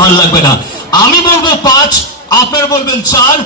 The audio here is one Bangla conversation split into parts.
ভালো লাগবে না। আমি বলব পাঁচ আপনারা বলবেন চার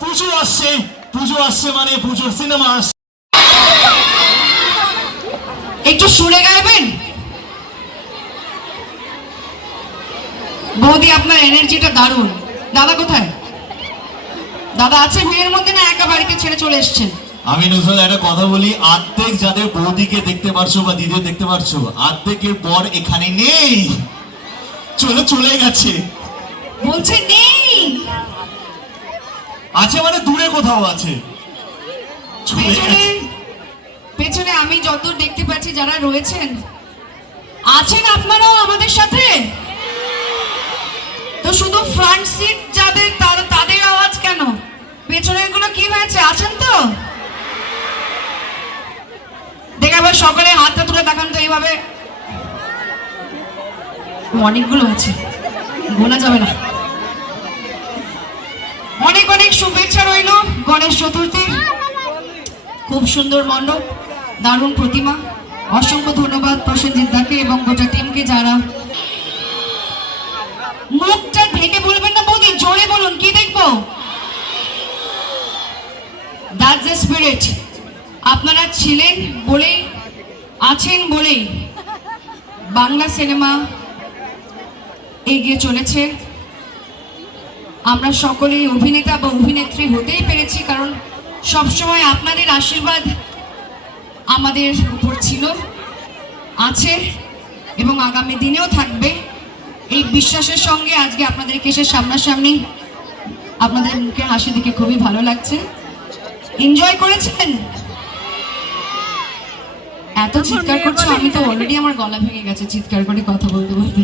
পুজো আসছে। পুজো আসছে মানে পুজোর সিনেমা আসছে। একটু সুরে গাইবেন? বৌদি আপনার এনার্জিটা দারুণ। দাদা কোথায়? দাদা আছে বিয়ের মধ্যে না একা বাড়িতে ছেড়ে চলে এসছেন? আমি নজরুল একটা কথা বলি আর্ধেক যাদের বৌদিকে দেখতে পারছ বা দিদিকে দেখতে পারছ আর্ধেকের পর এখানে নেই। চলে চলে গেছে। বলছে নেই। আছে মানে দূরে কোথাও আছে। পেছনে পেছনে আমি যত দেখতে পাচ্ছি যারা রয়েছেন আছেন আপনারাও আমাদের সাথে? তো শুধু ফ্রন্ট সিট যাদের তারা তাদের আওয়াজ কেন? পেছনেরগুলো কি হয়েছে? আছেন তো? দেখে আবার সকলে হাতটা তুলে দেখান তো এইভাবে। অনেকগুলো আছে। গোনা যাবে না। শুভেচ্ছা রইল গণেশ চতুর্থীর খুব সুন্দর মণ্ডপ, দারুণ প্রতিমা। অসংখ্য ধন্যবাদ প্রসেনজিৎ দাকে এবং গোটা টিমকে যারা মুখটা ঢেকে বলবেন না বৌদি, জোরে বলুন, কি দেখব? দ্যাটস দ্য স্পিরিট আপনারা ছিলেন বলেই, আছেন বলেই বাংলা সিনেমা এগিয়ে চলেছে। আমরা সকলেই অভিনেতা বা অভিনেত্রী হতেই পেরেছি কারণ সবসময় আপনাদের আশীর্বাদ আমাদের উপর ছিল আছে এবং আগামী দিনেও থাকবে। এই বিশ্বাসের সঙ্গে আজকে আপনাদেরকে এসে সামনাসামনি আপনাদের মুখে হাসি দেখে খুবই ভালো লাগছে। এনজয় করেছেন? এত চিৎকার করছ আমি তো অলরেডি আমার গলা ভেঙে গেছে চিৎকার করে কথা বলতে বলতে।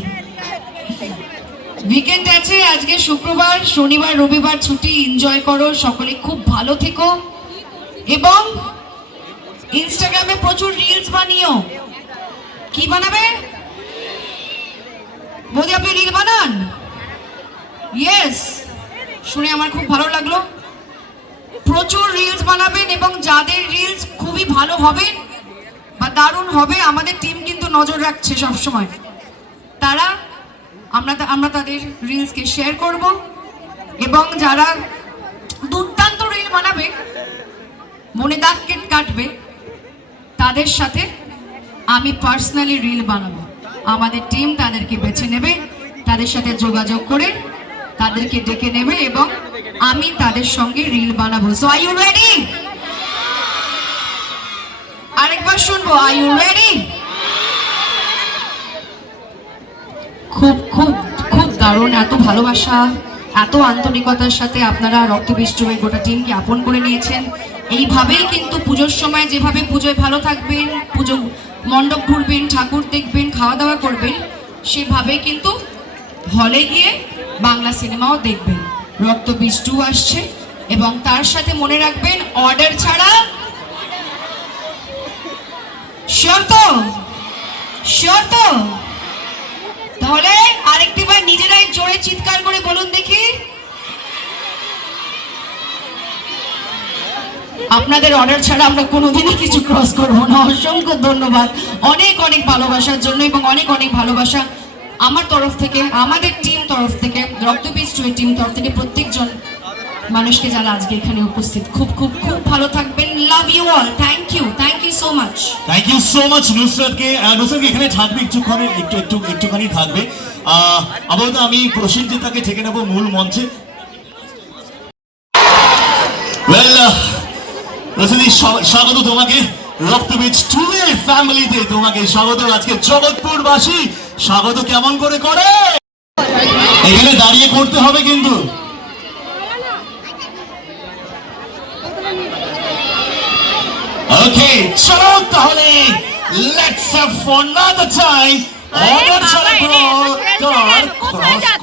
উইকেন্ড আছে, আজকে শুক্রবার, শনিবার, রবিবার ছুটি এনজয় করো, সকলে খুব ভালো থেকো। এবং ইনস্টাগ্রামে প্রচুর রিলস বানিও। কি বানাবে? বৌদি আপনি রিল বানান? ইয়েস শুনে আমার খুব ভালো লাগল। প্রচুর রিলস বানাবেন এবং যাদের রিলস খুবই ভালো হবে বা দারুণ হবে, আমাদের টিম কিন্তু নজর রাখছে সবসময়। তারা আমরা আমরা তাদের রিলসকে শেয়ার করব এবং যারা দুর্দান্ত রিল বানাবে, মনে দাগ কেট কাটবে, তাদের সাথে আমি পার্সোনালি রিল বানাবো। আমাদের টিম তাদেরকে বেছে নেবে, তাদের সাথে যোগাযোগ করে তাদেরকে ডেকে নেবে এবং আমি তাদের সঙ্গে রিল বানাবো। সো আর ইউ রেডি আরেকবার শুনব আর ইউ রেডি খুব খুব এত ভালোবাসা, এত আন্তরিকতার সাথে আপনারা রক্তবিষ্ট হয়ে গোটা টিমকে আপন করে নিয়েছেন। এইভাবেই কিন্তু পুজোর সময় যেভাবে পুজোয় ভালো থাকবেন, পুজো মণ্ডপ ঘুরবেন, ঠাকুর দেখবেন খাওয়া দাওয়া করবেন সেভাবেই কিন্তু হলে গিয়ে বাংলা সিনেমাও দেখবেন। রক্তবিষ্টু আসছে এবং তার সাথে মনে রাখবেন অর্ডার ছাড়া শিওর তো শিওর তো তাহলে আরেকটিবার নিজেরাই জোরে চিৎকার করে বলুন দেখি। আপনাদের অর্ডার ছাড়া আমরা কোনোদিনই কিছু ক্রস করব না। অসংখ্য ধন্যবাদ। অনেক অনেক ভালোবাসার জন্য এবং অনেক অনেক ভালোবাসা আমার তরফ থেকে, আমাদের টিম তরফ থেকে রক্তবীজ টিম তরফ থেকে প্রত্যেকজন মানুষকে যারা আজকে এখানে উপস্থিত। খুব খুব খুব ভালো থাকবেন। Love you all thank you thank so much thank you so much নুসরাতকে নুসরাতকে এখানে থাকবে একটুখানি একটু একটু, একটুখানি থাকবে। আপাতত আমি প্রসেনজিৎ ঠেকে নেব মূল মঞ্চে। ওয়েল প্রসেনজিৎ স্বাগত তোমাকে। রক্তবীজ টুয়ের ফ্যামিলিতে তোমাকে স্বাগত। আজকে জগৎপুরবাসী, স্বাগত কেমন করে করে? এখানে দাঁড়িয়ে করতে হবে কিন্তু। ওকে চলো তাহলে let's have for another time order ছাড়া কোনো দর?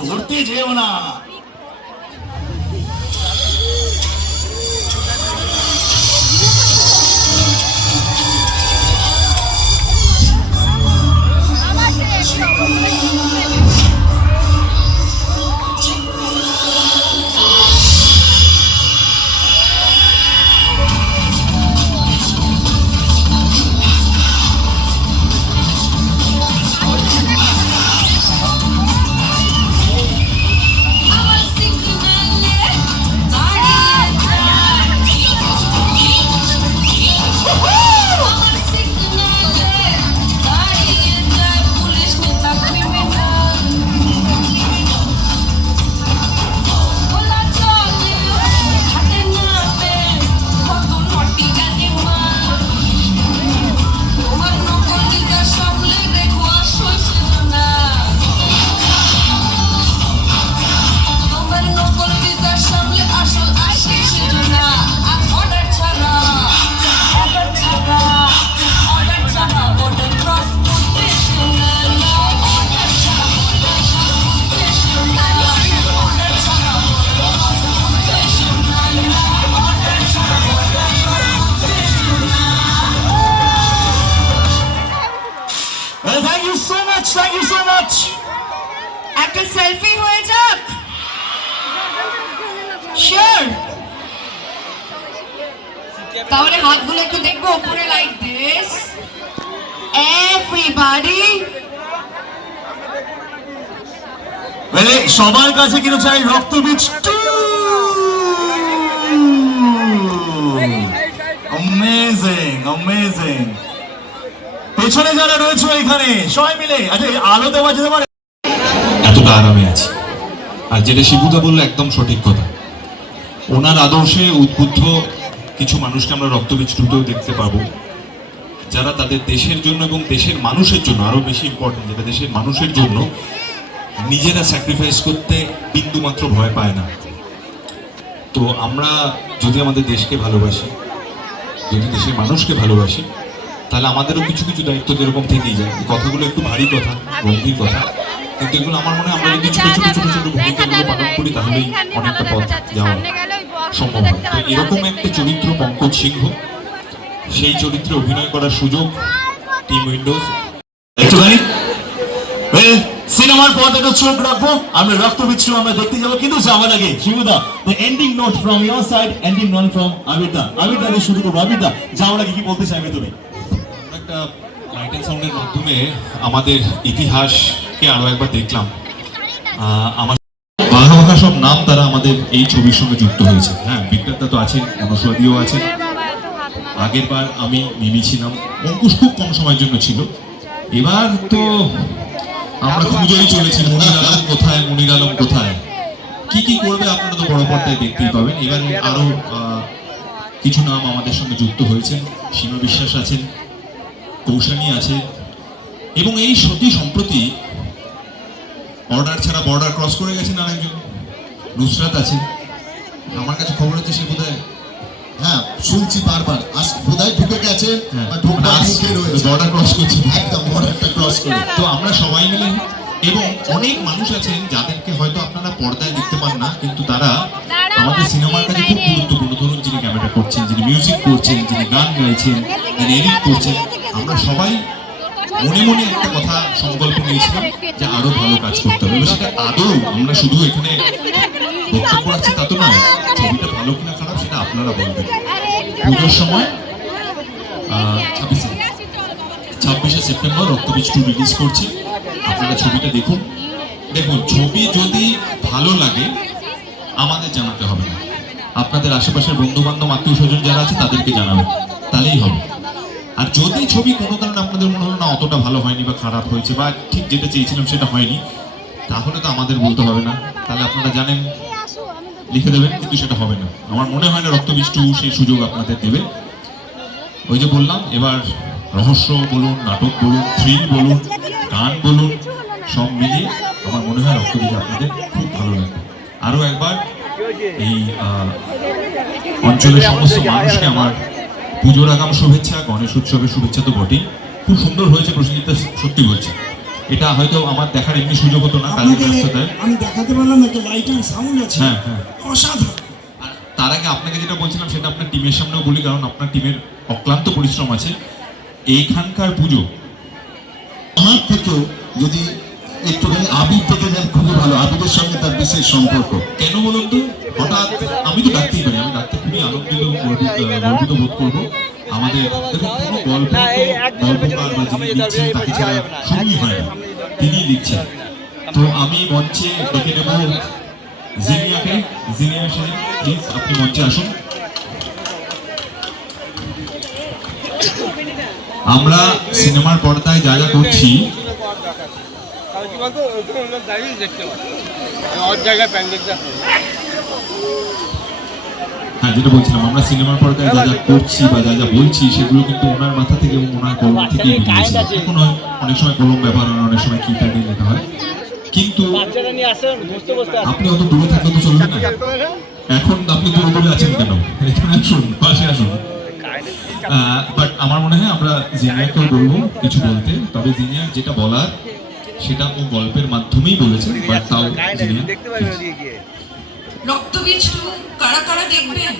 করতে যেও না তাহলে হাতগুলো একটু দেখব উপরে লাইক দিস এভরিবডি এই সবার কাছে কিন্তু চাই রক্তবীজ টু অমেজিং অমেজিং পেছনে যারা রয়েছে এখানে সবাই মিলে আচ্ছা আলো দেওয়া যেতে পারে? এতটা আরামে আছি। আর যেটা শিবুদা বলল একদম সঠিক কথা। ওনার আদর্শে উদ্বুদ্ধ কিছু মানুষকে আমরা রক্তবীজ টুতেও দেখতে পাবো। যারা তাদের দেশের জন্য এবং দেশের মানুষের জন্য আরও বেশি ইম্পর্টেন্ট যেটা দেশের মানুষের জন্য নিজেরা স্যাক্রিফাইস করতে বিন্দু মাত্র ভয় পায় না। তো আমরা যদি আমাদের দেশকে ভালোবাসি, যদি দেশের মানুষকে ভালোবাসি, তাহলে আমাদেরও কিছু কিছু দায়িত্ব যেরকম থেকেই যায়। কথাগুলো একটু ভারী কথা, গম্ভীর কথা, কিন্তু এগুলো আমার মনে হয় আমরা যদি ছোট ছোট ছোটো ছোট ভূমিকাগুলো পালন করি, তাহলেই অনেকটা পথ যাওয়া। সম্ভব হয়। তো এরকম একটা চরিত্র পঙ্কজ সিংহ সেই চরিত্রে অভিনয় করার সুযোগ টিম উইন্ডোজ একটুখানি সিনেমার পর্দাটা চোখ রাখব। আমরা রক্তবীজ টু আমরা দেখতে যাব। কিন্তু যাওয়ার আগে শিবুদা the ending note from your side ending note from দিয়ে শুরু করব। আবিরদা যাওয়ার আগে কি বলতে চাইবে তুমি? একটা লাইট অ্যান্ড সাউন্ডের মাধ্যমে আমাদের ইতিহাসকে আরও একবার দেখলাম। আহ, আমার নাম তারা আমাদের এই ছবির সঙ্গে যুক্ত হয়েছে। হ্যাঁ বিক্রেতা তো আছেন অনুসদিও আছেন। আগের বার আমি মিমি ছিলাম। অঙ্কুশ খুব কম সময়ের জন্য ছিল। এবার তো আমরা পুজোই চলেছি। মনির আলম কোথায় মনির আলম কোথায়? কি কি করবে আপনারা তো বড় পর্দায় দেখতেই পাবেন। এবারে আরও আহ, কিছু নাম আমাদের সঙ্গে যুক্ত হয়েছেন। সীমা বিশ্বাস আছেন কৌশানী আছে। এবং এই সত্যি সম্প্রতি অর্ডার ছাড়া বর্ডার ক্রস করে গেছেন আরেকজন। নুসরাত আছে। আমার কাছে খবর হচ্ছে সে বোধহয় হ্যাঁ শুনছি বারবার। আজ বোধহয় ঢুকে গেছেন হ্যাঁ, বা ঢোকবার মানে cross করছে। একদম বর্ডারটা ক্রস করে। তো আমরা সবাই মিলে এবং অনেক মানুষ আছেন যাদেরকে হয়তো আপনারা পর্দায় দেখতে পান না কিন্তু তারা আমাদের সিনেমার কাছে খুব গুরুত্বপূর্ণ। ধরুন যিনি ক্যামেরা করছেন যিনি মিউজিক করছেন যিনি গান গাইছেন যিনি এডিট করছেন আমরা সবাই মনে মনে একটা কথা সংকল্প নিয়েছিলাম যে আরও ভালো কাজ করতে হবে। সেটা আদৌ আমরা শুধু এখানে বক্তব্য রাখছি তা তো নয়। ছবিটা ভালো কিনা খারাপ সেটা আপনারা বলবেন। পুজোর সময় ছাব্বিশে ছাব্বিশে সেপ্টেম্বর রক্তবীজ টু রিলিজ করছি। আপনারা ছবিটা দেখুন। দেখুন, ছবি যদি ভালো লাগে, আমাদের জানাতে হবে না। আপনাদের আশেপাশের বন্ধু বান্ধব আত্মীয় স্বজন যারা আছে, তাদেরকে জানাবেন। তাহলেই হবে। আর যদি ছবি কোনো কারণে আপনাদের মনে হলো না, অতটা ভালো হয়নি বা খারাপ হয়েছে বা ঠিক যেটা চেয়েছিলাম সেটা হয়নি, তাহলে তো আমাদের বলতে হবে না। তাহলে আপনারা জানেন লিখে দেবেন কিন্তু সেটা হবে না। আমার মনে হয় না রক্তবীজ টু সেই সুযোগ আপনাদের দেবে। ওই যে বললাম, এবার রহস্য বলুন, নাটক বলুন থ্রিল বলুন, গান বলুন, সব মিলিয়ে আমার মনে হয় রক্তবীজ আপনাদের খুব ভালো লাগবে। আরও একবার, এই অঞ্চলের সমস্ত মানুষকে আমার পুজোর আগাম শুভেচ্ছা, গণেশ উৎসবের শুভেচ্ছা তো বটেই। খুব সুন্দর হয়েছে প্রসেনজিৎ সত্যি বলছি। এটা হয়তো আমার দেখার এমনি সুযোগ হতো না আমি দেখাতে পারলাম না একটা লাইট অ্যান্ড সাউন্ড আছে। হ্যাঁ, হ্যাঁ। অসাধারণ। তার আগে আপনাকে যেটা বলছিলাম সেটা আপনার টিমের সামনেও বলি কারণ আপনার টিমের অক্লান্ত পরিশ্রম আছে। এইখানকার পুজো আমার থেকেও যদি একটুখানি আবির থেকে নেন খুবই ভালো। আবিরের সঙ্গে তার বিশেষ সম্পর্ক। কেন বলুন তো? হঠাৎ আমি তো ডাকতেই পারি আমি ডাকতে খুবই আনন্দিত গর্বিত বোধ করব। আমাদের গল্প গল্পকার বা যিনি লিখছেন তাকে ছাড়া শুরুই হয় না। তিনি লিখছেন তো আমি মঞ্চে ডেকে নেব জিনিয়াকে জিনিয়া সাহেব প্লিজ আপনি মঞ্চে আসুন। আমরা সিনেমার পর্দায় যা যা করছি দেখতে অর জায়গায় প্যান্ডেলটা। হ্যাঁ যেটা বলছিলাম আমরা সিনেমার পর্দায় যা যা করছি বা যা যা বলছি সেগুলো কিন্তু ওনার মাথা থেকে এবং ওনার কলম থেকেই এখন অনেক সময় কলম ব্যবহার হয় না, অনেক সময় কিপ্যাডে লেখা হয়। কিন্তু আপনি অত দূরে থাকলে তো চলবে না। এখন আপনি দূরে দূরে আছেন কেন? এখানে আসুন পাশে আসুন। বাট আমার মনে হয় আমরা জিনিয়াকেও বলব কিছু বলতে। তবে জিনিয়া যেটা বলার সেটা ও গল্পের মাধ্যমেই বলেছে বাট তাও জিনিয়া রক্তবীজ টু কারা কারা দেখবেন?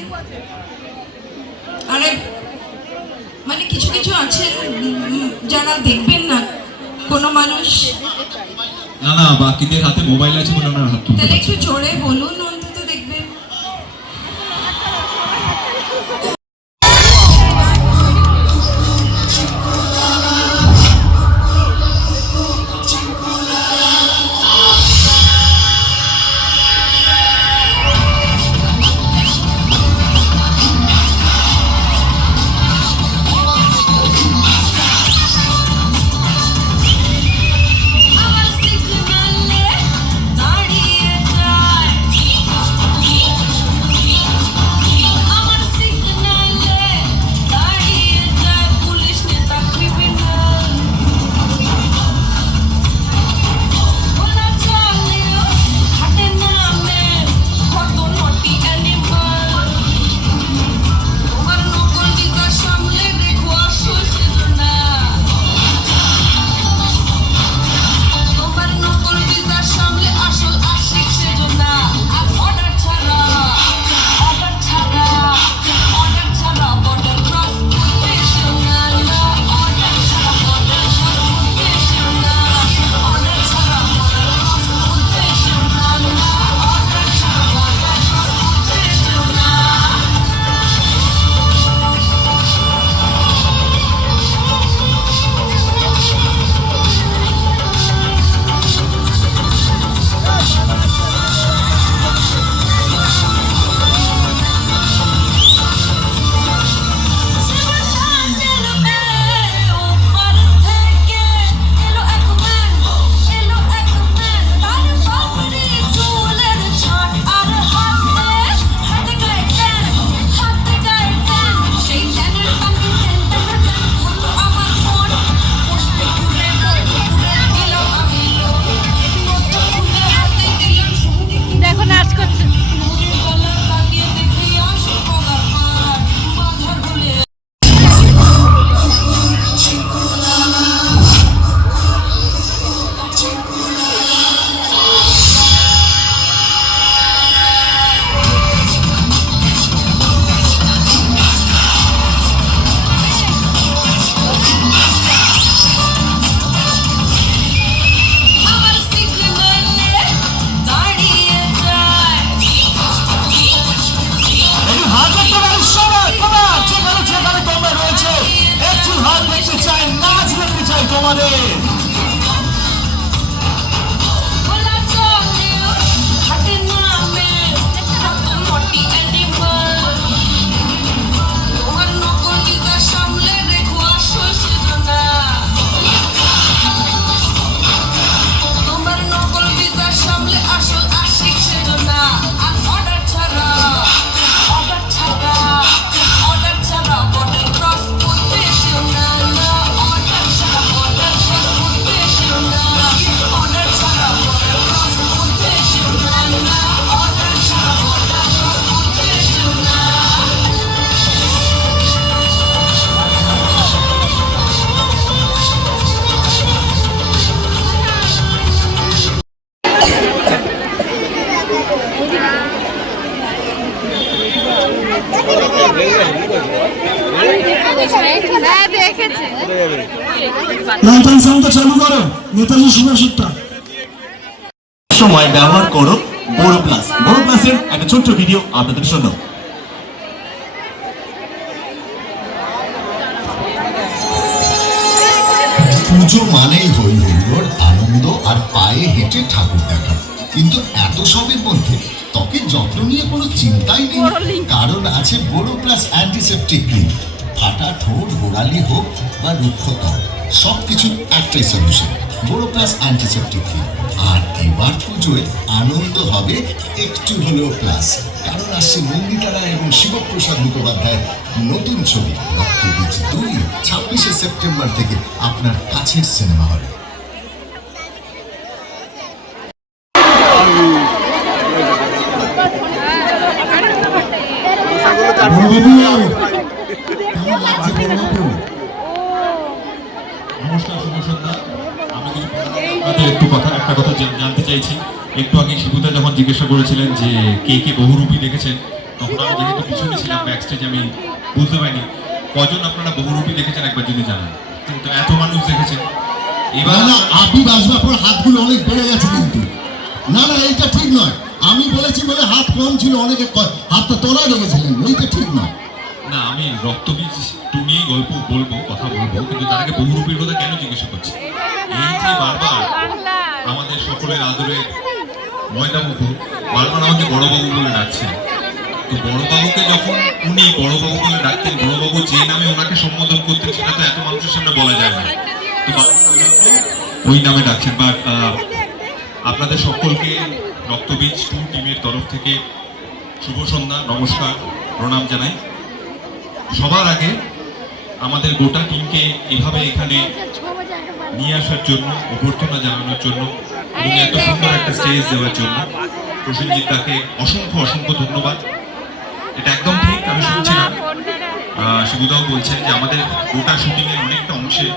আরে মানে কিছু কিছু আছে যারা দেখবেন না কোনো মানুষ। না না বাকিদের হাতে মোবাইল আছে বলে ওনার হাত তাহলে একটু জোরে বলুন দেখতে সময় ব্যবহার করো বড় প্লাস। বড় প্লাসের একটা ছোট্ট ভিডিও আপনাদের জন্য। পুজো মানেই হই হুল্লোড় আনন্দ আর পায়ে হেঁটে ঠাকুর দেখা। কিন্তু এত সবের মধ্যে ত্বকের যত্ন নিয়ে কোনো চিন্তাই নেই। কারণ আছে বড় প্লাস অ্যান্টিসেপটিক ক্রিম ফাটা ঠোঁট গোড়ালি হোক বা রুক্ষ ত্বক সব কিছুর একটাই সলিউশন বড় প্লাস অ্যান্টিসেপটিক ক্রিম আর এবার পুজোয় আনন্দ হবে একটু হলেও প্লাস কারণ আসছে নন্দিতারা এবং শিবপ্রসাদ মুখোপাধ্যায়ের নতুন ছবি রক্তবীজ দুই ছাব্বিশে সেপ্টেম্বর থেকে আপনার কাছের সিনেমা হলে বড়বাবু কেমন লাগছে বড়বাবু নমস্কার শুভ সন্ধ্যা আমি কিছু আপনাদের একটু কথা একটা কথা জানতে চাইছি। একটু আগে শিবুদা যখন জিজ্ঞাসা করেছিলেন যে কে কে বহুরূপী দেখেছেন তখন আমি যেহেতু পিছনে ছিলাম ব্যাক স্টেজ আমি বুঝতে পারিনি। কজন আপনারা বহুরূপী দেখেছেন একবার যদি জানান? কিন্তু এত মানুষ দেখেছেন। এবার আবির আসবার পর হাতগুলো অনেক বেড়ে গেছে কিন্তু। না না এইটা ঠিক নয়। আমি বলেছি বলে হাত কম ছিল অনেকে ক- হাতটা তোলা রেখেছিলেন। ওইটা ঠিক নয়। না আমি রক্তবীজ নিয়ে গল্প বলব কথা বলব কিন্তু তার আগে বহুরূপীর কথা কেন জিজ্ঞাসা করছি? এই যে বারবার সকলের আদরে ময়দাবাবু বারবার আমাকে বড়বাবু বলে ডাকছেন তো বড়বাবুকে যখন উনি বড়বাবু বলে ডাকতেন, বড়বাবু যে নামে ওনাকে সম্বোধন করতেন, সেটা তো এত মানুষের সামনে বলা যায় না। তো ওই নামে ডাকছেন। বাট আপনাদের সকলকে রক্তবীজ টু টিমের তরফ থেকে শুভ সন্ধ্যা, নমস্কার, প্রণাম জানাই। সবার আগে আমাদের গোটা টিমকে এভাবে এখানে নিয়ে আসার জন্য, অভ্যর্থনা জানানোর জন্য এত সুন্দর একটা স্টেজ দেওয়ার জন্য প্রসেনজিৎ দাকে অসংখ্য অসংখ্য ধন্যবাদ। এটা একদম ঠিক আমি শুনছিলাম। আহ, শিবুদাও বলছেন যে আমাদের গোটা শুটিংয়ের অনেকটা অংশে